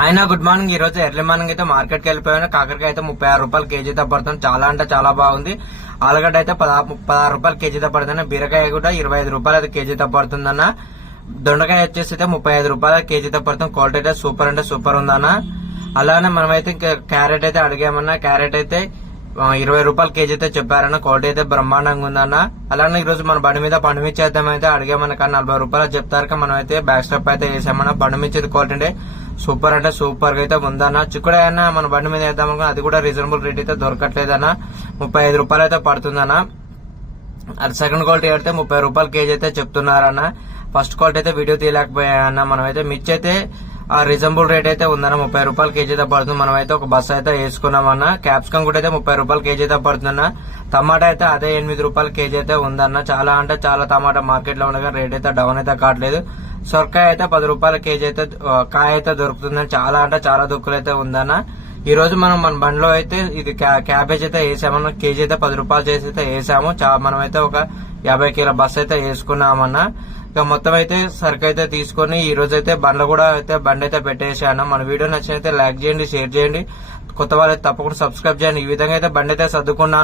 ఆయన good morning. ఈ రోజు ఎర్లీ మార్నింగ్ అయితే మార్కెట్ కి వెళ్ళిపోయాను. కాకరకాయ అయితే 36 రూపాయలు కేజీతో పడుతుంది. చాలా అంటే చాలా బాగుంది. ఆలుగడ్డ అయితే 16 రూపాయలు కేజీతో పడుతుంది. బీరకాయ కూడా 25 రూపాయలు అయితే కేజీతో పడుతుందన్న. దొండకాయ వచ్చేసి అయితే 35 రూపాయల కేజీతో పడుతుంది. క్వాలిటీ అయితే సూపర్ అంటే సూపర్ ఉందన్న. అలానే మనమైతే ఇంకా క్యారెట్ అయితే అడిగామన్నా. క్యారెట్ అయితే 20 రూపాయలు కేజీ అయితే చెప్పారన్న. క్వాలిటీ అయితే బ్రహ్మాండంగా ఉందన్న. అలానే ఈ రోజు మన బండి మీద పండుమిచ్చేద్దామైతే అడిగామన్న. కానీ 40 రూపాయలు చెప్తారు. మనం అయితే బ్యాక్ స్టెప్ అయితే వేసామన్నా. పండుమిచ్చేది క్వాలిటీ అంటే సూపర్ అంటే సూపర్ గా అయితే ఉందన్న. చిక్కుడాయ అన్న మన బండి మీద వేద్దామనుకో అది కూడా రీజనబుల్ రేట్ అయితే దొరకట్లేదన్న. 35 రూపాయలు అయితే పడుతుందన్న. అది సెకండ్ క్వాలిటీ అయితే 30 రూపాయలు కేజీ అయితే చెప్తున్నారన్న. ఫస్ట్ క్వాలిటీ అయితే వీడియో తీయలేకపోయాయన్న. మనమైతే మిర్చి అయితే రీజనబుల్ రేట్ అయితే ఉందన్న. 30 రూపాయలు కేజీ అయితే పడుతుంది. మనమైతే ఒక బస్సు అయితే వేసుకున్నామన్న. క్యాప్సికం కూడా అయితే 30 రూపాయలు కేజీ అయితే పడుతుందన్న. టమాటా అయితే అదే 8 రూపాయలు కేజీ అయితే ఉందన్న. చాలా అంటే చాలా టమాటా మార్కెట్ లో ఉండగా రేట్ అయితే డౌన్ అయితే కావట్లేదు. సొరకాయ అయితే 10 రూపాయల కేజీ అయితే కాయ అయితే దొరుకుతుందని చాలా అంటే చాలా దుక్కులు అయితే ఉందన్న. ఈ రోజు మనం మన బండిలో అయితే ఇది క్యాబేజ్ అయితే వేసామన్న. కేజీ అయితే 10 రూపాయలు చేసి అయితే వేసాము. మనం అయితే ఒక 50 కిలో బస్సు అయితే వేసుకున్నామన్న. ఇక మొత్తం అయితే సరుకు అయితే తీసుకొని ఈ రోజు అయితే బండ్లు కూడా అయితే బండి అయితే పెట్టేసాను. మన వీడియో నచ్చినైతే లైక్ చేయండి, షేర్ చేయండి. కొత్త వాళ్ళు తప్పకుండా సబ్స్క్రైబ్ చేయండి. ఈ విధంగా అయితే బండి అయితే సర్దుకున్నాను.